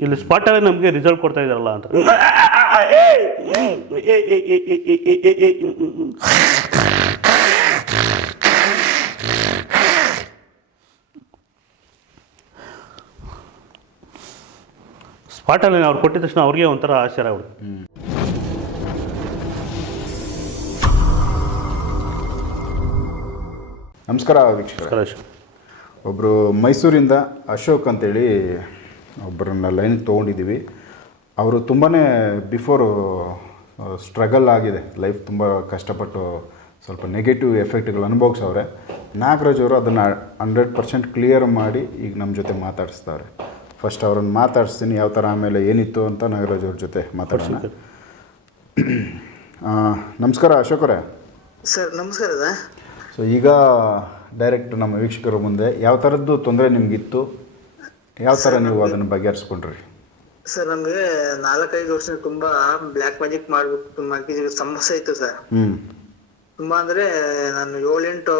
ಇಲ್ಲಿ ಸ್ಪಾಟಲ್ಲೇ ನಮಗೆ ರಿಸಲ್ಟ್ ಕೊಡ್ತಾ ಇದ್ದಾರಲ್ಲ ಅಂತ ಸ್ಪಾಟಲ್ಲಿ ಅವ್ರು ಕೊಟ್ಟಿದ ತಕ್ಷಣ ಅವ್ರಿಗೆ ಒಂಥರ ಆಶ್ಚರ್ಯ ಆಗ್ಬಿಡುತ್ತೆ ನಮಸ್ಕಾರ ವೀಕ್ಷಕರೇ ಒಬ್ಬರು ಮೈಸೂರಿಂದ ಅಶೋಕ್ ಅಂತೇಳಿ ಒಬ್ಬರನ್ನ ಲೈನಿಗೆ ತೊಗೊಂಡಿದ್ದೀವಿ. ಅವರು ತುಂಬಾ ಬಿಫೋರು ಸ್ಟ್ರಗಲ್ ಆಗಿದೆ. ಲೈಫ್ ತುಂಬ ಕಷ್ಟಪಟ್ಟು ಸ್ವಲ್ಪ ನೆಗೆಟಿವ್ ಎಫೆಕ್ಟ್ಗಳು ಅನುಭವಿಸವ್ರೆ. ನಾಗರಾಜ್ ಅವರು ಅದನ್ನು ಹಂಡ್ರೆಡ್ ಪರ್ಸೆಂಟ್ ಕ್ಲಿಯರ್ ಮಾಡಿ ಈಗ ನಮ್ಮ ಜೊತೆ ಮಾತಾಡಿಸ್ತಾರೆ. ಫಸ್ಟ್ ಅವ್ರನ್ನ ಮಾತಾಡಿಸ್ತೀನಿ ಯಾವ ಥರ ಆಮೇಲೆ ಏನಿತ್ತು ಅಂತ ನಾಗರಾಜ್ ಅವ್ರ ಜೊತೆ ಮಾತಾಡೋಣ. ಆ, ನಮಸ್ಕಾರ ಅಶೋಕರೇ ಸರ್ ನಮಸ್ಕಾರ ಸರ್. ಸೊ ಈಗ ಡೈರೆಕ್ಟ್ ನಮ್ಮ ವೀಕ್ಷಕರ ಮುಂದೆ ಯಾವ ಥರದ್ದು ತೊಂದರೆ ನಿಮಗಿತ್ತು? ಯಾವ ಥರ ನೀವು ಅದನ್ನು ಬಗೆಹರಿಸ್ಕೊಂಡ್ರಿ? ಸರ್ ನಮ್ಗೆ ನಾಲ್ಕೈದು ವರ್ಷ ತುಂಬಾ ಬ್ಲಾಕ್ ಮ್ಯಾಜಿಕ್ ಮಾಡ್ಬಿಟ್ಟು ಮಾಡಿದ ಸಮಸ್ಯೆ ಇತ್ತು ಸರ್. ತುಂಬಾ ಅಂದ್ರೆ ನಾನು ಏಳೆಂಟು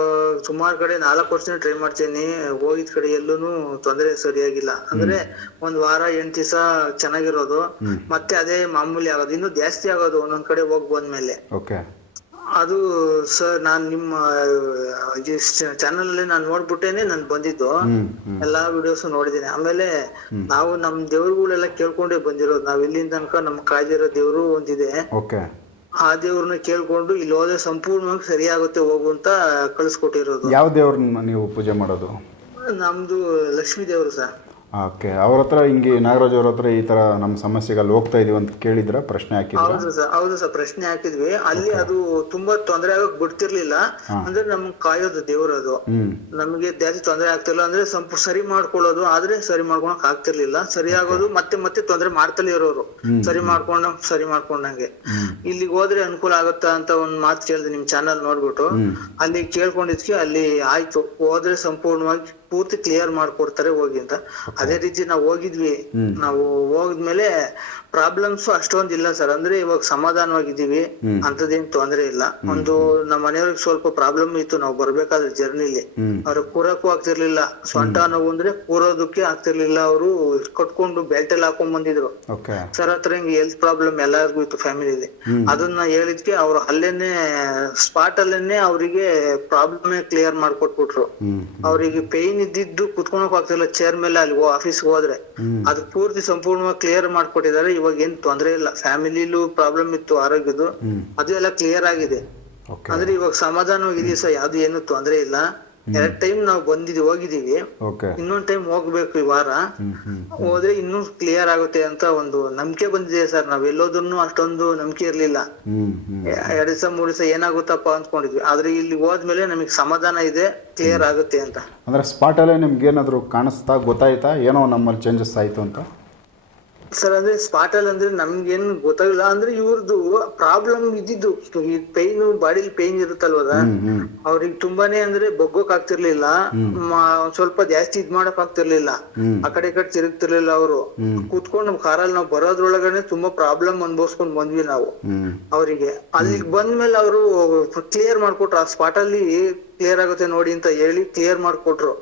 ಸುಮಾರು ಕಡೆ ನಾಲ್ಕು ವರ್ಷ ಟ್ರೈ ಮಾಡ್ತೀನಿ ಹೋಗಿದ್ ಕಡೆ ಎಲ್ಲೂನು ತೊಂದರೆ ಸರಿಯಾಗಿಲ್ಲ. ಅಂದ್ರೆ ಒಂದ್ ವಾರ ಎಂಟ್ ದಿವಸ ಚೆನ್ನಾಗಿರೋದು ಮತ್ತೆ ಅದೇ ಮಾಮೂಲಿ ಆಗೋದು ಇನ್ನು ಜಾಸ್ತಿ ಆಗೋದು ಒಂದೊಂದ್ ಕಡೆ ಹೋಗ್ ಬಂದ್ಮೇಲೆ. ಅದು ಸರ್ ನಾನ್ ನಿಮ್ಮ ಚಾನಲ್ ಅಲ್ಲಿ ನಾನು ನೋಡ್ಬಿಟ್ಟೇನೆ ನಾನು ಬಂದಿದ್ದು. ಎಲ್ಲಾ ವಿಡಿಯೋಸ್ ನೋಡಿದೀನಿ ಆಮೇಲೆ ನಾವು ನಮ್ ದೇವ್ರುಗಳೆಲ್ಲ ಕೇಳ್ಕೊಂಡೇ ಬಂದಿರೋದು. ನಾವ್ ಇಲ್ಲಿಂದ ತನಕ ನಮ್ ಕಾಯ್ದಿರೋ ದೇವ್ರು ಒಂದಿದೆ. ಆ ದೇವ್ರನ್ನ ಕೇಳ್ಕೊಂಡು ಇಲ್ಲಿ ಹೋದ್ರೆ ಸಂಪೂರ್ಣವಾಗಿ ಸರಿಯಾಗುತ್ತೆ ಹೋಗು ಅಂತ ಕಳಿಸ್ಕೊಟ್ಟಿರೋದು. ಯಾವ ದೇವ್ರನ್ನ ನೀವು ಪೂಜೆ ಮಾಡೋದು? ನಮ್ದು ಲಕ್ಷ್ಮೀ ದೇವ್ರು ಸರ್ ಓಕೆ. ಅವ್ರ ಹತ್ರ ಹಿಂಗೆ ನಾಗರಾಜ್ ಅವ್ರ ಹತ್ರ ಈ ತರ ನಮ್ಮ ಸಮಸ್ಯೆಗಳು ಹೋಗ್ತಾ ಇದೀವಿ ಅಂತ ಕೇಳಿದ್ರ? ಪ್ರಶ್ನೆ ಹಾಕಿದ್ರ? ಹೌದು ಸರ್ ಹೌದು ಸರ್ ಪ್ರಶ್ನೆ ಹಾಕಿದ್ವಿ. ಅಲ್ಲಿ ಅದು ತುಂಬಾ ತೊಂದರೆ ಆಗಕ್ ಬಿಡ್ತಿರ್ಲಿಲ್ಲ. ಅಂದ್ರೆ ನಮ್ಗ್ ಕಾಯೋದು ದೇವ್ರು ಅದು ನಮ್ಗೆ ಜಾಸ್ತಿ ತೊಂದರೆ ಆಗ್ತಿಲ್ಲ. ಅಂದ್ರೆ ಸ್ವಲ್ಪ ಸರಿ ಮಾಡ್ಕೊಳ್ಳೋದು ಆದ್ರೆ ಸರಿ ಮಾಡ್ಕೊಳಕ್ ಆಗ್ತಿರ್ಲಿಲ್ಲ. ಸರಿ ಆಗೋದು ಮತ್ತೆ ಮತ್ತೆ ತೊಂದರೆ ಮಾಡ್ತಲೇ ಇರೋರು. ಸರಿ ಮಾಡ್ಕೊಂಡ್ ಸರಿ ಮಾಡ್ಕೊಂಡಂಗೆ. ಇಲ್ಲಿಗೆ ಹೋದ್ರೆ ಅನುಕೂಲ ಆಗುತ್ತಾ ಅಂತ ಒಂದ್ ಮಾತು ಕೇಳಿದೆ ನಿಮ್ ಚಾನಲ್ ನೋಡ್ಬಿಟ್ಟು. ಅಲ್ಲಿ ಕೇಳ್ಕೊಂಡಿದ್ಕೆ ಅಲ್ಲಿ ಆಯ್ತು. ಹೋದ್ರೆ ಸಂಪೂರ್ಣವಾಗಿ ಪೂರ್ತಿ ಕ್ಲಿಯರ್ ಮಾಡ್ಕೊಡ್ತಾರೆ ಹೋಗಿ ಅಂತ. ಅದೇ ರೀತಿ ನಾವು ಹೋಗಿದ್ವಿ. ನಾವು ಹೋಗಿದ್ಮೇಲೆ ಪ್ರಾಬ್ಲಮ್ಸ್ ಅಷ್ಟೊಂದ್ ಇಲ್ಲ ಸರ್ ಅಂದ್ರೆ ಇವಾಗ ಸಮಾಧಾನವಾಗಿದ್ದೀವಿ. ಅಂತದೇನ್ ತೊಂದ್ರೆ ಇಲ್ಲ. ಒಂದು ನಮ್ಮ ಮನೆಯವ್ರಿಗೆ ಸ್ವಲ್ಪ ಪ್ರಾಬ್ಲಮ್ ಇತ್ತು. ನಾವು ಬರ್ಬೇಕಾದ್ರೆ ಜರ್ನಿಲಿ ಅವ್ರಿಗೆ ಕೂರಕ್ಕೂ ಆಗ್ತಿರ್ಲಿಲ್ಲ. ಸೊಂಟ ನೋವು ಅಂದ್ರೆ ಕೂರೋದಕ್ಕೆ ಆಗ್ತಿರ್ಲಿಲ್ಲ. ಅವರು ಕಟ್ಕೊಂಡು ಬೆಲ್ಟ್ ಎಲ್ಲ ಹಾಕೊಂಡ್ ಬಂದಿದ್ರು. ಸರ್ ಹತ್ರ ಹಿಂಗ್ ಹೆಲ್ತ್ ಪ್ರಾಬ್ಲಮ್ ಎಲ್ಲರಿಗೂ ಇತ್ತು ಫ್ಯಾಮಿಲಿಲಿ ಅದನ್ನ ಹೇಳಿದ್ಕೆ ಅವ್ರು ಅಲ್ಲೇನೆ ಸ್ಪಾಟ್ ಅಲ್ಲೇನೆ ಅವರಿಗೆ ಪ್ರಾಬ್ಲಮ್ ಕ್ಲಿಯರ್ ಮಾಡ್ಕೊಟ್ಬಿಟ್ರು. ಅವರಿಗೆ ಪೇನ್ ಇದ್ದಿದ್ದು ಕುತ್ಕೊಳಕ್ ಆಗ್ತಿಲ್ಲ. ಚೇರ್ ಮೇಲೆ ಅಲ್ಲಿ ಆಫೀಸ್ ಹೋದ್ರೆ. ಅದು ಪೂರ್ತಿ ಸಂಪೂರ್ಣವಾಗಿ ಕ್ಲಿಯರ್ ಮಾಡ್ಕೊಟ್ಟಿದ್ದಾರೆ. ಇವಾಗ ಏನ್ ತೊಂದ್ರೆ ಇಲ್ಲ. ಫ್ಯಾಮಿಲಿಲೂ ಪ್ರಾಬ್ಲಮ್ ಇತ್ತು ಆರೋಗ್ಯದ್ದು. ಅದು ಎಲ್ಲ ಕ್ಲಿಯರ್ ಆಗಿದೆ. ಅಂದ್ರೆ ಇವಾಗ ಸಮಾಧಾನವಾಗಿದೆ ಸರ್ ಯಾವ್ದು ಏನು ತೊಂದ್ರೆ ಇಲ್ಲ. ಎರಡ್ ಟೈಮ್ ನಾವು ಬಂದಿದ್ವಿ ಹೋಗಿದೀವಿ ಓಕೆ ಇನ್ನೊಂದ್ ಟೈಮ್ ಹೋಗ್ಬೇಕು ಈ ವಾರ. ಹೋದ್ರೆ ಇನ್ನೂ ಕ್ಲಿಯರ್ ಆಗುತ್ತೆ ಅಂತ ಒಂದು ನಂಬಿಕೆ ಬಂದಿದೆ ಸರ್. ನಾವ್ ಎಲ್ಲೋದನ್ನು ಅಷ್ಟೊಂದು ನಂಬಿಕೆ ಇರ್ಲಿಲ್ಲ. ಎರಡ್ ದಿವಸ ಮೂರ್ ದಿವಸ ಏನಾಗುತ್ತಪ್ಪ ಅನ್ಕೊಂಡಿದ್ವಿ ಆದ್ರೆ ಇಲ್ಲಿ ಹೋದ್ಮೇಲೆ ನಮಗ್ ಸಮಾಧಾನ ಇದೆ ಕ್ಲಿಯರ್ ಆಗುತ್ತೆ ಅಂತ. ಅಂದ್ರೆ ಸ್ಪಾಟ್ ಅಲ್ಲೇ ನಿಮ್ಗೆ ಏನಾದ್ರು ಕಾಣಿಸ್ತಾ ಗೊತ್ತಾಯ್ತಾ? ಏನೋ ನಮ್ಮಲ್ಲಿ ಚೇಂಜಸ್ ಆಯ್ತು ಅಂತ? ಸರ್ ಅಂದ್ರೆ ಸ್ಪಾಟ್ ಅಲ್ಲಿ ಅಂದ್ರೆ ನಮ್ಗೇನ್ ಗೊತ್ತಾಗಿಲ್ಲ. ಅಂದ್ರೆ ಇವ್ರದ್ದು ಪ್ರಾಬ್ಲಮ್ ಇದ್ದಿದ್ದು. ಈ ಪೈನ್ ಬಾಡಿಲಿ ಪೈನ್ ಇರುತ್ತಲ್ವದ ಅವ್ರಿಗೆ ತುಂಬಾನೇ ಅಂದ್ರೆ ಬಗ್ಗೋಕ್ ಆಗ್ತಿರ್ಲಿಲ್ಲ. ಒಂದ್ ಸ್ವಲ್ಪ ಜಾಸ್ತಿ ಇದ್ ಮಾಡಕ್ ಆಗ್ತಿರ್ಲಿಲ್ಲ. ಆ ಕಡೆ ಈ ಕಡೆ ತಿರುಗ್ತಿರ್ಲಿಲ್ಲ ಅವರು. ಕೂತ್ಕೊಂಡು ನಮ್ ಕಾರಲ್ಲಿ ನಾವು ಬರೋದ್ರೊಳಗಡೆ ತುಂಬಾ ಪ್ರಾಬ್ಲಮ್ ಅನ್ಭವಿಸ್ಕೊಂಡ್ ಬಂದ್ವಿ ನಾವು. ಅವರಿಗೆ. ಅಲ್ಲಿಗೆ ಬಂದ್ಮೇಲೆ ಅವರು ಕ್ಲಿಯರ್ ಮಾಡ್ಕೊಟ್ರು. ಆ ಸ್ಪಾಟ್ ಅಲ್ಲಿ ಕ್ಲಿಯರ್ ಆಗುತ್ತೆ ನೋಡಿ ಅಂತ ಹೇಳಿ ಕ್ಲಿಯರ್ ಮಾಡ್ಕೊಟ್ರು.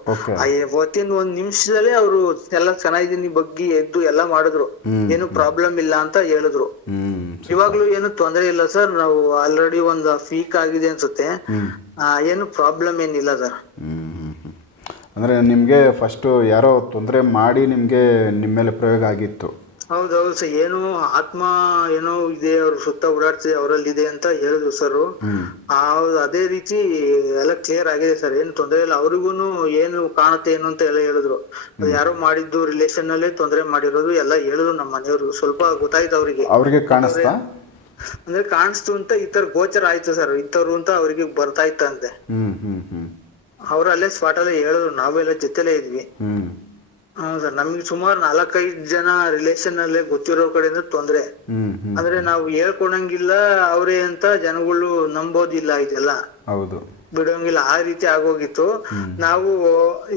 ಅವತ್ತಿನ ಒಂದ್ ನಿಮಿಷದಲ್ಲೇ ಅವರು ಎಲ್ಲ ಚೆನ್ನಾಗಿದ್ದೀನಿ ಬಗ್ಗಿ ಎದ್ದು ಎಲ್ಲ ಮಾಡಿದ್ರು. ಏನು ಪ್ರಾಬ್ಲಮ್ ಇಲ್ಲ ಅಂತ ಹೇಳಿದ್ರು. ಇವಾಗ್ಲೂ ಏನು ತೊಂದರೆ ಇಲ್ಲ ಸರ್ ನಾವು ಆಲ್ರೆಡಿ ಒಂದ್ ಫೀಕ್ ಆಗಿದೆ ಅನ್ಸುತ್ತೆ. ಏನು ಪ್ರಾಬ್ಲಮ್ ಏನಿಲ್ಲ ಸರ್ ಅಂದ್ರೆ ನಿಮ್ಗೆ ಫಸ್ಟ್ ಯಾರೋ ತೊಂದರೆ ಮಾಡಿ ನಿಮ್ಗೆ ನಿಮ್ಮ ಮೇಲೆ ಪ್ರಯೋಗ ಆಗಿತ್ತು. ಹೌದೌದು ಸರ್. ಏನು ಆತ್ಮ ಏನೋ ಇದೆ ಅವ್ರ ಸುತ್ತ ಓಡಾಡ್ತಿದೆ ಅವರಲ್ಲಿ ಇದೆ ಅಂತ ಹೇಳಿದ್ರು ಸರ್ ಅದೇ ರೀತಿ ಎಲ್ಲ ಕ್ಲಿಯರ್ ಆಗಿದೆ ಸರ್ ಏನು ತೊಂದರೆ ಇಲ್ಲ. ಅವ್ರಿಗೂನು ಏನು ಕಾಣುತ್ತೆ ಏನು ಅಂತ ಎಲ್ಲ ಹೇಳಿದ್ರು. ಯಾರೋ ಮಾಡಿದ್ದು ರಿಲೇಶನ್ ಅಲ್ಲೇ ತೊಂದರೆ ಮಾಡಿರೋದು ಎಲ್ಲ ಹೇಳಿದ್ರು ನಮ್ಮ ಮನೆಯವ್ರು. ಸ್ವಲ್ಪ ಗೊತ್ತಾಯ್ತು ಅವರಿಗೆ. ಅವ್ರಿಗೆ ಕಾಣಿಸ್ತಾ? ಅಂದ್ರೆ ಕಾಣಿಸ್ತು ಅಂತ ಈ ತರ ಗೋಚರ ಆಯ್ತು ಸರ್ ಇಂಥವ್ರು ಅಂತ ಅವ್ರಿಗೆ ಬರ್ತಾ ಇತ್ತಂತೆ ಅವ್ರು ಅಲ್ಲೇ ಸ್ಪಾಟ್ ಅಲ್ಲೇ ಹೇಳಿದ್ರು. ನಾವೆಲ್ಲ ಜೊತೆಲೇ ಇದ್ವಿ. ಹೌದು ಸರ್ ನಮ್ಗೆ ಸುಮಾರು ನಾಲ್ಕೈದು ಜನ ರಿಲೇಶನ್ ಅಲ್ಲೇ ಗೊತ್ತಿರೋ ಕಡೆಯಿಂದ ತೊಂದ್ರೆ. ಅಂದ್ರೆ ನಾವು ಹೇಳ್ಕೊಳಂಗಿಲ್ಲ ಅವ್ರೇ ಅಂತ ಜನಗಳು ನಂಬೋದಿಲ್ಲ ಇದೆಲ್ಲ. ಹೌದು. ಬಿಡೋಂಗಿಲ್ಲ ಆ ರೀತಿ ಆಗೋಗಿತ್ತು. ನಾವು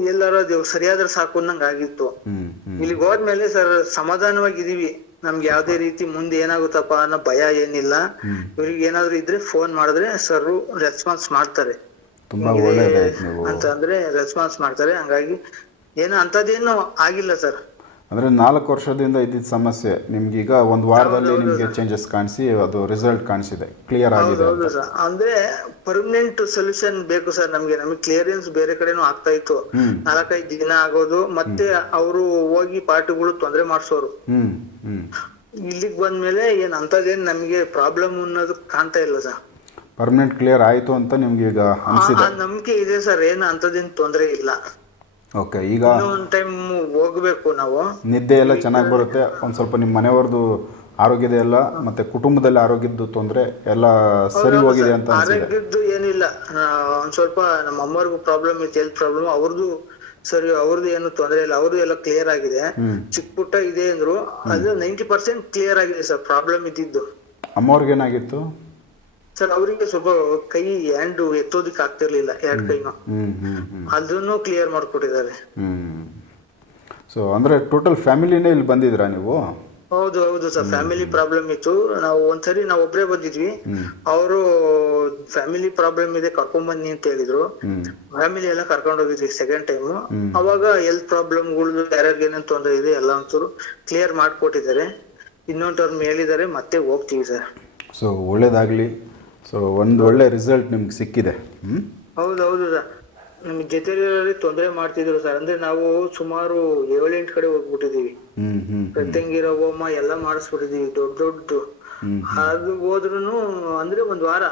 ಎಲ್ಲಾರ ಸರಿಯಾದ್ರ ಸರಿಯಾದ್ರೆ ಸಾಕು ಅನ್ನಂಗ್ ಆಗಿತ್ತು. ಇಲ್ಲಿಗ್ ಇಲ್ಲಿಗೆ ಹೋದ್ಮೇಲೆ ಸರ್ ಸಮಾಧಾನವಾಗಿದೀವಿ ನಮ್ಗೆ ಯಾವ್ದೇ ರೀತಿ ಮುಂದೆ ಏನಾಗುತ್ತಪ್ಪ ಅನ್ನೋ ಭಯ ಏನಿಲ್ಲ. ಇವ್ರಿಗೆ ಏನಾದ್ರು ಇದ್ರೆ ಫೋನ್ ಮಾಡಿದ್ರೆ ಸರ್ ರೆಸ್ಪಾನ್ಸ್ ಮಾಡ್ತಾರೆ. ತುಂಬಾ ಇದೆ ಒಳ್ಳೇದಾಯ್ತು ನೀವು. ಅಂತ ಅಂದ್ರೆ ರೆಸ್ಪಾನ್ಸ್ ಮಾಡ್ತಾರೆ. ಹಂಗಾಗಿ ಏನು ಅಂತದೇನು ಆಗಿಲ್ಲ ಸರ್. ಅಂದರೆ ನಾಲ್ಕು ವರ್ಷದಿಂದ ಇದ್ದಿದ್ದ ಸಮಸ್ಯೆ. ನಿಮ್ಗೆ ಈಗ ಒಂದು ವಾರದಲ್ಲಿ ನಿಮಗೆ ಚೇಂಜಸ್ ಕಾಣಿಸಿ ಅದು ರಿಸಲ್ಟ್ ಕಾಣಿಸಿದೆ. ಕ್ಲಿಯರ್ ಆಗಿದೆ ಹೌದು ಸರ್. ಅಂದ್ರೆ ಪರ್ಮನೆಂಟ್ ಸೊಲ್ಯೂಷನ್ ಬೇಕು ಸರ್ ನಮ್ಗೆ. ನಮಗೆ ಕ್ಲಿಯರೆನ್ಸ್ ಬೇರೆ ಕಡೆನೂ ಆಗ್ತಾ ಇತ್ತು. ನಾಲ್ಕೈದು ದಿನ ಆಗೋದು ಮತ್ತೆ ಅವರು ಹೋಗಿ ಪಾರ್ಟಿಗಳು ತೊಂದರೆ ಮಾಡಿಸೋರು. ಇಲ್ಲಿಗ್ ಬಂದ್ಮೇಲೆ ಏನ್ ಅಂತದೇನ್ ನಮಗೆ ಪ್ರಾಬ್ಲಮ್ ಅನ್ನೋದು ಕಾಣ್ತಾ ಇಲ್ಲ ಸರ್. ಪರ್ಮನೆಂಟ್ ಕ್ಲಿಯರ್ ಆಯಿತು ಅಂತ ನಿಮ್ಗೆ ಈಗ ಅನಿಸಿದೆ. ನಂಬಿಕೆ ಇದೆ ಸರ್. ಏನು ಅಂತದೇನ್ ತೊಂದರೆ ಇಲ್ಲ. ಓಕೆ ಈಗ ಒಂದ್ ಟೈಮ್ ಹೋಗ್ಬೇಕು ನಾವು. ನಿದ್ದೆ ಎಲ್ಲ ಚೆನ್ನಾಗಿ ಬರುತ್ತೆ. ಒಂದು ಸ್ವಲ್ಪ ನಿಮ್ಮ ಮನೆಯವರದು ಆರೋಗ್ಯದ ಎಲ್ಲ ಮತ್ತೆ ಕುಟುಂಬದಲ್ಲಿ ಆರೋಗ್ಯದ್ದು ತೊಂದರೆ ಎಲ್ಲ ಸರಿ ಹೋಗಿದೆ ಅಂತ ಆರೋಗ್ಯದ್ದು ಏನಿಲ್ಲ. ಒಂದ್ ಸ್ವಲ್ಪ ನಮ್ಮ ಅಮ್ಮವ್ರಿಗೂ ಪ್ರಾಬ್ಲಮ್ ಇತ್ತು ಹೆಲ್ತ್ ಪ್ರಾಬ್ಲಮ್ ಅವ್ರದ್ದು ಸರಿ ಅವ್ರದ್ದು ಏನು ತೊಂದರೆ ಇಲ್ಲ. ಅವ್ರದ್ದು ಎಲ್ಲ ಕ್ಲಿಯರ್ ಆಗಿದೆ. ಚಿಕ್ಕ ಪುಟ್ಟ ಇದೆ ಅಂದ್ರು. ಅದು ನೈಂಟಿ ಪರ್ಸೆಂಟ್ ಕ್ಲಿಯರ್ ಆಗಿದೆ ಸರ್ ಪ್ರಾಬ್ಲಮ್ ಇದ್ದಿದ್ದು. ಅಮ್ಮವ್ರಿಗೇನಾಗಿತ್ತು ಸರ್ ಅವರಿಗೆ ಸ್ವಲ್ಪ ಕೈ ಹ್ಯಾಂಡ್ ಎತ್ತೋದಿಕ್ ಆಗ್ತಿರ್ಲಿಲ್ಲ ಎರಡು ಕೈನು. ಅದನ್ನು ಕ್ಲಿಯರ್ ಮಾಡ್ಕೊಟ್ಟಿದ್ದಾರೆ. ಸೊ ಅಂದ್ರೆ ಟೋಟಲ್ ಫ್ಯಾಮಿಲಿನೇ ಇಲ್ಲಿ ಬಂದಿದ್ರಾ ನೀವು? ಹೌದು ಹೌದು ಸರ್ ಫ್ಯಾಮಿಲಿ ಪ್ರಾಬ್ಲಮ್ ಇತ್ತು. ನಾವು ಒಂದ್ಸರಿ ನಾವು ಒಬ್ರೇ ಬಂದಿದ್ವಿ. ಅವರು ಫ್ಯಾಮಿಲಿ ಪ್ರಾಬ್ಲಮ್ ಇದೆ ಕರ್ಕೊಂಡ್ ಬನ್ನಿ ಅಂತ ಹೇಳಿದ್ರು. ಫ್ಯಾಮಿಲಿ ಎಲ್ಲ ಕರ್ಕೊಂಡು ಹೋಗಿದ್ವಿ ಸೆಕೆಂಡ್ ಟೈಮ್ ಅವಾಗ ಹೆಲ್ತ್ ಪ್ರಾಬ್ಲಮ್ಗಳು ಯಾರ್ಯಾರಿಗೆ ಏನೇನ್ ತೊಂದರೆ ಇದೆ ಎಲ್ಲ ಒಂಚೂರು ಕ್ಲಿಯರ್ ಮಾಡ್ಕೊಟ್ಟಿದ್ದಾರೆ. ಇನ್ನೊಂದು ಟರ್ಮ್ ಹೇಳಿದ್ದಾರೆ ಮತ್ತೆ ಹೋಗ್ತೀವಿ ಸರ್. ಸೊ ಒಳ್ಳೇದಾಗಲಿ. ಸೊ ಒಂದು ಒಳ್ಳೆ ರಿಸಲ್ಟ್ ನಿಮ್ಗೆ ಸಿಕ್ಕಿದೆ. ಹ್ಮ್? ಹೌದು ಹೌದು ಸರ್. ನಮ್ಗೆ ಜೊತೆಲಿ ತೊಂದರೆ ಮಾಡ್ತಿದ್ರು ಸರ್. ಅಂದ್ರೆ ನಾವು ಸುಮಾರು ಏಳೆಂಟು ಕಡೆ ಹೋಗ್ಬಿಟ್ಟಿದೀವಿ ಹ್ಮ್ ಪ್ರತ್ಯಂಗಿರ ಹೋಮ. ಎಲ್ಲ ಮಾಡಿಸ್ಬಿಟ್ಟಿದೀವಿ ದೊಡ್ಡ ದೊಡ್ಡ. ಅದು ಹೋದ್ರುನು ಅಂದ್ರೆ ಒಂದ್ ವಾರ.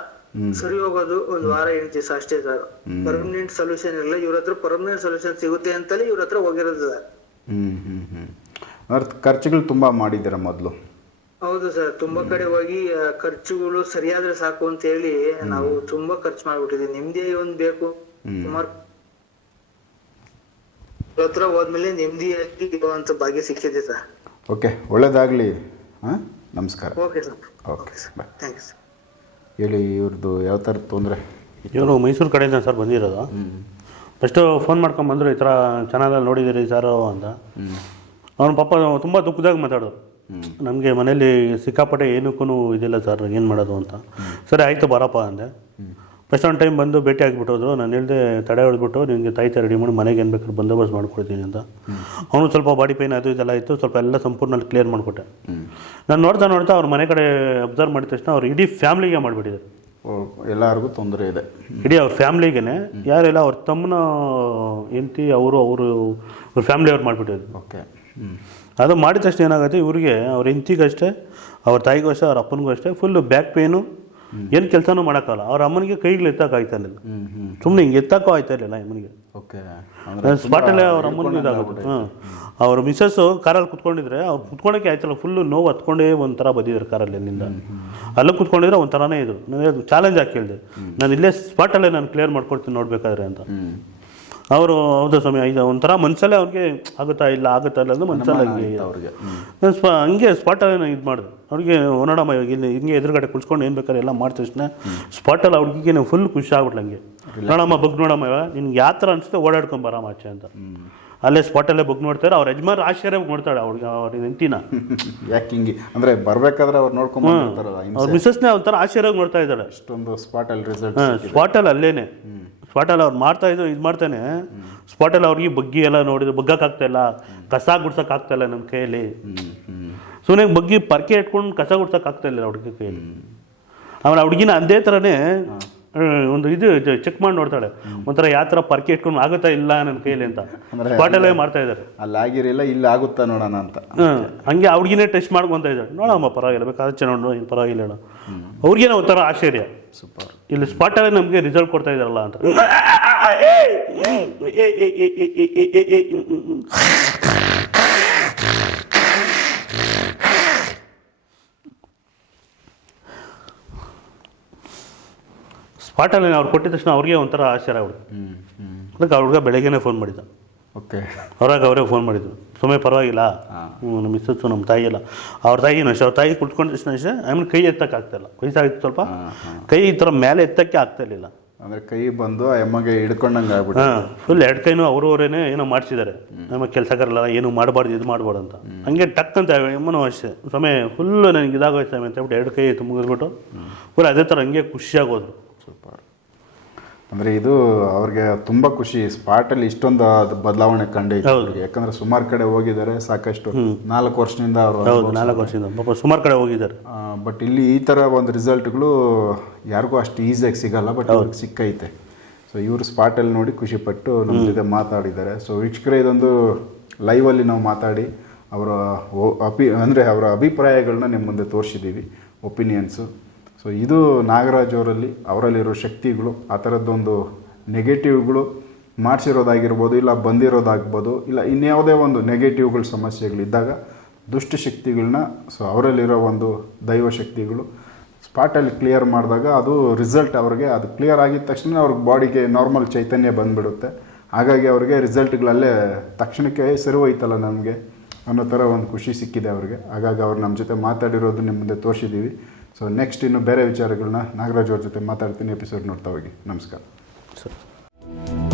ಸರಿ ಹೋಗೋದು ಒಂದ್ ವಾರ ಎಂಟು ದಿವಸ ಅಷ್ಟೇ ಸರ್. ಪರ್ಮನೆಂಟ್ ಸೊಲ್ಯೂಷನ್ ಇಲ್ಲ. ಇವ್ರ ಹತ್ರ ಪರ್ಮನೆಂಟ್ ಸೊಲ್ಯೂಷನ್ ಸಿಗುತ್ತೆ ಅಂತಲೇ ಇವ್ರ ಹತ್ರ ಹೋಗಿರೋದು ಸರ್. ಹ್ಮ್ ಹ್ಮ್ ಹ್ಮ್. ಅರ್ಥ ಖರ್ಚುಗಳು ತುಂಬಾ ಮಾಡಿದ್ದೀರಾ ಮೊದಲು? ಹೌದು ಸರ್ ತುಂಬಾ ಕಡೆ ಹೋಗಿ ಆ, ಖರ್ಚುಗಳು ಸರಿಯಾದ್ರೆ ಸಾಕು ಅಂತ ಹೇಳಿ ನಾವು ತುಂಬಾ ಖರ್ಚು ಮಾಡ್ಬಿಟ್ಟಿದೀವಿ. ನಿಮ್ದೇ ಒಂದ್ ಬೇಕು. ಸುಮಾರು ಹತ್ರ ಹೋದ್ಮೇಲೆ ನೆಮ್ಮದಿಯಾಗಿ ಇರುವಂತ ಭಾಗ್ಯ ಸಿಕ್ಕಿದೆ ಸರ್. ಓಕೆ ಒಳ್ಳೇದಾಗಲಿ. ಹಾಂ ನಮಸ್ಕಾರ. Okay sir. Okay sir. Thank you sir ಹೇಳಿ ಇವ್ರದ್ದು ಯಾವ ಥರದ ತೊಂದರೆ? ಇವರು ಮೈಸೂರು ಕಡೆಯಿಂದ ಸರ್ ಬಂದಿರೋದು. ಫಸ್ಟು ಫೋನ್ ಮಾಡ್ಕೊಂಬಂದ್ರು ಈ ಥರ ಚಾನಲಲ್ಲಿ ನೋಡಿದ್ದೀರಿ ಸರ್ ಅಂತ. ಅವ್ನ ಪಾಪ ತುಂಬ ದುಃಖದಾಗ ಮಾತಾಡೋದು ನಮಗೆ ಮನೇಲಿ ಸಿಕ್ಕಾಪಟ್ಟೆ ಏನಕ್ಕೂ ಇದಿಲ್ಲ ಸರ್ ಏನು ಮಾಡೋದು ಅಂತ. ಸರಿ ಆಯಿತು ಬರಪ್ಪ ಅಂದೆ. ಫಸ್ಟ್ ಒಂದು ಟೈಮ್ ಬಂದು ಭೇಟಿ ಆಗಿಬಿಟ್ಟೋದ್ರು. ನಾನು ಹೇಳಿದೆ ತಡೆ ಹೊಡೆದ್ಬಿಟ್ಟು ನಿಮಗೆ ತಾಯಿತ ರೆಡಿ ಮಾಡಿ ಮನೆಗೆ ಏನು ಬೇಕಾದ್ರೆ ಬಂದೋಬಸ್ತ್ ಮಾಡ್ಕೊಡ್ತೀನಿ ಅಂತ. ಅವನು ಸ್ವಲ್ಪ ಬಾಡಿ ಪೇನ್ ಅದು ಇದೆಲ್ಲ ಇತ್ತು. ಸ್ವಲ್ಪ ಎಲ್ಲ ಸಂಪೂರ್ಣ ಕ್ಲಿಯರ್ ಮಾಡಿಕೊಟ್ಟೆ. ನಾನು ನೋಡ್ತಾ ನೋಡ್ತಾ ಅವ್ರ ಮನೆ ಕಡೆ ಅಬ್ಸರ್ವ್ ಮಾಡಿದ ತಕ್ಷಣ ಅವ್ರು ಇಡೀ ಫ್ಯಾಮ್ಲಿಗೆ ಮಾಡಿಬಿಟ್ಟಿದ್ದಾರೆ. ಎಲ್ಲರಿಗೂ ತೊಂದರೆ ಇದೆ. ಇಡೀ ಅವ್ರ ಫ್ಯಾಮ್ಲಿಗೇನೆ. ಯಾರೆಲ್ಲ ಅವ್ರ ತಮ್ಮನ ಹೆಂಡತಿ ಅವರು ಅವರು ಅವ್ರ ಫ್ಯಾಮ್ಲಿ ಅವ್ರು ಮಾಡಿಬಿಟ್ಟಿದ್ರು ಓಕೆ. ಹ್ಞೂ ಅದು ಮಾಡಿದ ತಕ್ಷಣ ಏನಾಗುತ್ತೆ? ಇವ್ರಿಗೆ ಅವ್ರ ಹೆಂಡತಿಗಷ್ಟೇ ಅವ್ರ ತಾಯಿಗೂ ಅಷ್ಟೇ ಅವ್ರ ಅಪ್ಪನಿಗೂ ಅಷ್ಟೇ ಫುಲ್ಲು ಬ್ಯಾಕ್ ಪೇನು ಏನು ಕೆಲಸನೂ ಮಾಡೋಕ್ಕಲ್ಲ ಅವ್ರ ಅಮ್ಮನಿಗೆ ಕೈಗಳು ಇರಲಿಲ್ಲ. ಹ್ಞೂ ಹ್ಞೂ ಸುಮ್ಮನೆ ಹಿಂಗೆ ಎತ್ತಕ್ಕೂ ಆಯ್ತಾ ಇರಲಿಲ್ಲ ಅಮ್ಮನಿಗೆ ಸ್ಪಾಟಲ್ಲೇ ಅವ್ರ ಅಮ್ಮನಿಗೆ ಇದಾಗುತ್ತೆ. ಹಾಂ ಅವ್ರ ಮಿಸ್ಸಸ್ಸು ಕಾರಲ್ಲಿ ಕುತ್ಕೊಂಡಿದ್ರೆ ಅವ್ರು ಕುತ್ಕೊಳ್ಳೋಕೆ ಆಯ್ತಲ್ಲ ಫುಲ್ಲು ನೋವು ಹತ್ಕೊಂಡೇ ಒಂಥರ ಬಂದಿದ್ರು ಕಾರಲ್ಲಿ ಅಲ್ಲಿಂದ. ಅಲ್ಲೂ ಕುತ್ಕೊಂಡಿದ್ರೆ ಒಂಥರನೇ ಇದು. ನಾನು ಚಾಲೆಂಜ್ ಹಾಕಿ ಹೇಳಿದೆ. ನಾನು ಇಲ್ಲೇ ಸ್ಪಾಟಲ್ಲೇ ನಾನು ಕ್ಲಿಯರ್ ಮಾಡ್ಕೊಡ್ತೀನಿ ನೋಡ್ಬೇಕಾದ್ರೆ ಅಂತ. ಅವರು ಹೌದು ಸ್ವಾಮಿ ಇದು ಒಂಥರ ಮನ್ಸಲ್ಲೇ ಅವ್ರಿಗೆ ಆಗುತ್ತಾ ಇಲ್ಲ ಆಗುತ್ತಾ ಇಲ್ಲ ಅಂದ್ರೆ ಮನಸ್ಸಲ್ಲಿ ಹಂಗೆ ಅವ್ರಿಗೆ. ಸ್ವ ಸ್ಪ ಹಂಗೆ ಸ್ಪಾಟಲ್ಲಿ ನಾನು ಇದು ಮಾಡಿದೆ ಅವ್ರಿಗೆ ನೋಡಮ್ಮ ಇವಾಗ ಇಲ್ಲಿ ಹಿಂಗೆ ಎದುರುಗಡೆ ಕುಳ್ಸ್ಕೊಂಡು ಏನು ಬೇಕಾದ್ರೆ ಎಲ್ಲ ಮಾಡ್ತಾ ತಕ್ಷಣ ಸ್ಪಾಟಲ್ಲಿ ಅವ್ರಿಗೆ ನಾವು ಫುಲ್ ಖುಷಿ ಆಗ್ಬಿಟ್ಲ ಹಂಗೆ. ನೋಡಮ್ಮ ಬಗ್ ನೋಡಮ್ಮ ಇವಾಗ ನಿನ್ಗೆ ಯಾವ ಥರ ಅನಿಸುತ್ತೆ ಓಡಾಡ್ಕೊಂಡು ಬರಮ್ಮ ಆಚೆ ಅಂತ. ಅಲ್ಲೇ ಸ್ಪಾಟಲ್ಲೇ ಬುಕ್ ನೋಡ್ತಾರೆ ಅವ್ರ ಯಜಮಾನ್ ಆಶ್ಚರ್ಯ ನೋಡ್ತಾಳೆ ಅವ್ರಿಗೆ ಅವ್ರ ಹೆಂಡ್ತಿನ. ಯಾಕೆ ಹಿಂಗೆ ಅಂದರೆ ಬರ್ಬೇಕಾದ್ರೆ ಅವ್ರು ನೋಡ್ಕೊಂಡು ಅವ್ರ ಮಿಸಸ್ನೇ ಒಂಥರ ಆಶ್ಚರ್ಯ ನೋಡ್ತಾ ಇದ್ದಾಳೆ. ಇಷ್ಟೊಂದು ಸ್ಪಾಟಲ್ಲಿ ರಿಸಲ್ಟ್ ಸ್ಪಾಟಲ್ಲಿ ಅಲ್ಲೇನೆ. ಸ್ಪಾಟಲ್ಲಿ ಅವ್ರು ಮಾಡ್ತಾ ಇದ್ರು ಇದು ಮಾಡ್ತಾನೆ. ಸ್ಪಾಟಲ್ಲಿ ಅವ್ರಿಗೆ ಬಗ್ಗಿ ಎಲ್ಲ ನೋಡಿದ್ರು ಬಗ್ಗಕ್ಕೆ ಇಲ್ಲ. ಕಸ ಗುಡ್ಸೋಕ್ಕಾಗ್ತಾಯಿಲ್ಲ ನಮ್ಮ ಕೈಯಲ್ಲಿ. ಸುಮ್ಮನೆ ಬಗ್ಗಿ ಪರ್ಕೆ ಇಟ್ಕೊಂಡು ಕಸ ಗುಡ್ಸೋಕ್ಕಾಗ್ತಾಯಿಲ್ಲ ಹುಡುಗಿ ಕೈಯಲ್ಲಿ. ಆಮೇಲೆ ಹುಡುಗಿನ ಅದೇ ಥರನೇ ಒಂದು ಇದು ಚೆಕ್ ಮಾಡಿ ನೋಡ್ತಾಳೆ ಒಂಥರ ಯಾವ ಥರ ಪರ್ಕೆ ಇಟ್ಕೊಂಡು ಆಗುತ್ತಾ ಇಲ್ಲ ನನ್ನ ಕೈಯಲ್ಲಿ ಅಂತ ಸ್ಪಾಟಲ್ಲೇ ಮಾಡ್ತಾ ಇದ್ದಾರೆ ಅಲ್ಲಿ ಆಗಿರಲಿಲ್ಲ ಇಲ್ಲಿ ಆಗುತ್ತಾ ನೋಡೋಣ ಅಂತ ಹಂಗೆ ಅವ್ರಿಗೇನೆ ಟೆಸ್ಟ್ ಮಾಡ್ಕೊಂತ ಇದ್ದಾರೆ ನೋಡಮ್ಮ ಪರವಾಗಿಲ್ಲ ಬೇಕಾದ್ರೆ ಚೆನ್ನಾಗಿ ನೋಡಿ ಏನು ಪರವಾಗಿಲ್ಲ ಹೇಳೋ ಅವ್ರಿಗೇನೋ ಒಂಥರ ಆಶ್ಚರ್ಯ ಸೂಪರ್ ಇಲ್ಲಿ ಸ್ಪಾಟಲ್ಲೇ ನಮಗೆ ರಿಸಲ್ಟ್ ಕೊಡ್ತಾ ಇದ್ದಾರಲ್ಲ ಅಂತ ಸ್ಪಾಟಲ್ಲಿ ಅವ್ರು ಕೊಟ್ಟಿದ ತಕ್ಷಣ ಅವ್ರಿಗೆ ಒಂಥರ ಆಶ್ಚರ್ಯ ಆಗ್ಬಿಡ್ತು. ಅದಕ್ಕೆ ಆ ಹುಡುಗ ಬೆಳಗ್ಗೆನೇ ಫೋನ್ ಮಾಡಿದ್ದ. ಓಕೆ. ಹೊರಗೆ ಅವರೇ ಫೋನ್ ಮಾಡಿದ್ರು ಸುಮ್ಮನೆ ಪರವಾಗಿಲ್ಲ. ನಮ್ಮ ಮಿಸ್ಸಸ್ಸು ನಮ್ಮ ತಾಯಿ ಎಲ್ಲ. ಅವ್ರ ತಾಯಿ ಅಷ್ಟೇ ಅವ್ರ ತಾಯಿ ಕುತ್ಕೊಂಡ ತಕ್ಷಣ ಅಷ್ಟೇ ಆಮೇಲೆ ಕೈ ಎತ್ತಕ್ಕೆ ಆಗ್ತಾಯಿಲ್ಲ ವಯಸ್ಸಾಗಿತ್ತು ಸ್ವಲ್ಪ. ಕೈ ಈ ಥರ ಮೇಲೆ ಎತ್ತಕ್ಕೆ ಆಗ್ತಾ ಇರಲಿಲ್ಲ ಅಂದರೆ ಕೈ ಬಂದು ಅಮ್ಮಗೆ ಹಿಡ್ಕೊಂಡಂಗೆ ಆಗ್ಬಿಟ್ಟು ಹಾಂ ಫುಲ್ ಎರಡು ಕೈನೂ ಅವರವರೇನೆ ಏನೋ ಮಾಡಿಸಿದ್ದಾರೆ. ನಮ್ಮ ಕೆಲಸಗಾರಲ್ಲ ಏನು ಮಾಡಬಾರ್ದು ಇದು ಮಾಡಬಾರ್ದು ಅಂತ. ಹಂಗೆ ಟಕ್ ಅಂತ ಎಮ್ಮನೂ ಅಷ್ಟೇ. ಸಮಯ ಫುಲ್ ನನಗೆ ಇದಾಗೋಯ್ತು ಅಂತ ಹೇಳ್ಬಿಟ್ಟು ಎರಡು ಕೈ ತುಂಬಿದ್ಬಿಟ್ಟು ಫುಲ್ ಅದೇ ಥರ ಹಂಗೆ ಖುಷಿಯಾಗೋದ್ರು ಸೂಪರ್. ಅಂದರೆ ಇದು ಅವ್ರಿಗೆ ತುಂಬ ಖುಷಿ ಸ್ಪಾಟಲ್ಲಿ ಇಷ್ಟೊಂದು ಅದು ಬದಲಾವಣೆ ಕಂಡೈತೆ ಅವ್ರಿಗೆ. ಯಾಕಂದರೆ ಸುಮಾರು ಕಡೆ ಹೋಗಿದ್ದಾರೆ ಸಾಕಷ್ಟು ನಾಲ್ಕು ವರ್ಷದಿಂದ ಅವರು ಹೌದು ನಾಲ್ಕು ವರ್ಷದಿಂದ. ಪಾಪ ಸುಮಾರು ಕಡೆ ಹೋಗಿದ್ದಾರೆ. ಬಟ್ ಇಲ್ಲಿ ಈ ಥರ ಒಂದು ರಿಸಲ್ಟ್ಗಳು ಯಾರಿಗೂ ಅಷ್ಟು ಈಸಿಯಾಗಿ ಸಿಗಲ್ಲ ಬಟ್ ಅವ್ರಿಗೆ ಸಿಕ್ಕೈತೆ. ಸೊ ಇವರು ಸ್ಪಾಟಲ್ಲಿ ನೋಡಿ ಖುಷಿಪಟ್ಟು ನಮ್ಮ ಜೊತೆ ಮಾತಾಡಿದ್ದಾರೆ. ಸೊ ವೀಕ್ಷಕರೇ ಇದೊಂದು ಲೈವಲ್ಲಿ ನಾವು ಮಾತಾಡಿ ಅವರ ಒ- ಅಪಿ ಅಂದರೆ ಅವರ ಅಭಿಪ್ರಾಯಗಳನ್ನ ನಿಮ್ಮ ಮುಂದೆ ತೋರಿಸಿದ್ದೀವಿ ಒಪಿನಿಯನ್ಸು ಸೊ ಇದು ನಾಗರಾಜ್ ಅವರಲ್ಲಿ ಅವರಲ್ಲಿರೋ ಶಕ್ತಿಗಳು ಆ ಥರದ್ದೊಂದು ನೆಗೆಟಿವ್ಗಳು ಮಾಡಿಸಿರೋದಾಗಿರ್ಬೋದು ಇಲ್ಲ ಬಂದಿರೋದಾಗ್ಬೋದು ಇಲ್ಲ ಇನ್ಯಾವುದೇ ಒಂದು ನೆಗೆಟಿವ್ಗಳ ಸಮಸ್ಯೆಗಳಿದ್ದಾಗ ದುಷ್ಟಶಕ್ತಿಗಳನ್ನ ಸೊ ಅವರಲ್ಲಿರೋ ಒಂದು ದೈವ ಶಕ್ತಿಗಳು ಸ್ಪಾಟಲ್ಲಿ ಕ್ಲಿಯರ್ ಮಾಡಿದಾಗ ಅದು ರಿಸಲ್ಟ್ ಅವ್ರಿಗೆ ಅದು ಕ್ಲಿಯರ್ ಆಗಿದ ತಕ್ಷಣ ಅವ್ರಿಗೆ ಬಾಡಿಗೆ ನಾರ್ಮಲ್ ಚೈತನ್ಯ ಬಂದುಬಿಡುತ್ತೆ. ಹಾಗಾಗಿ ಅವ್ರಿಗೆ ರಿಸಲ್ಟ್ಗಳಲ್ಲೇ ತಕ್ಷಣಕ್ಕೆ "ಏ, ಸರಿ ಹೋಯ್ತಲ್ಲ ನಮಗೆ ಅನ್ನೋ ಥರ ಒಂದು ಖುಷಿ ಸಿಕ್ಕಿದೆ ಅವ್ರಿಗೆ. ಹಾಗಾಗಿ ಅವ್ರು ನಮ್ಮ ಜೊತೆ ಮಾತಾಡಿರೋದು ನಿಮ್ಮ ಮುಂದೆ ತೋರಿಸಿದ್ದೀವಿ ಸೊ ನೆಕ್ಸ್ಟ್ ಇನ್ನು ಬೇರೆ ವಿಚಾರಗಳನ್ನ ನಾಗರಾಜ್ ಅವ್ರ ಜೊತೆ ಮಾತಾಡ್ತೀನಿ ಎಪಿಸೋಡ್ ನೋಡ್ತಾ ಹೋಗಿ. ನಮಸ್ಕಾರ. ಸರ್.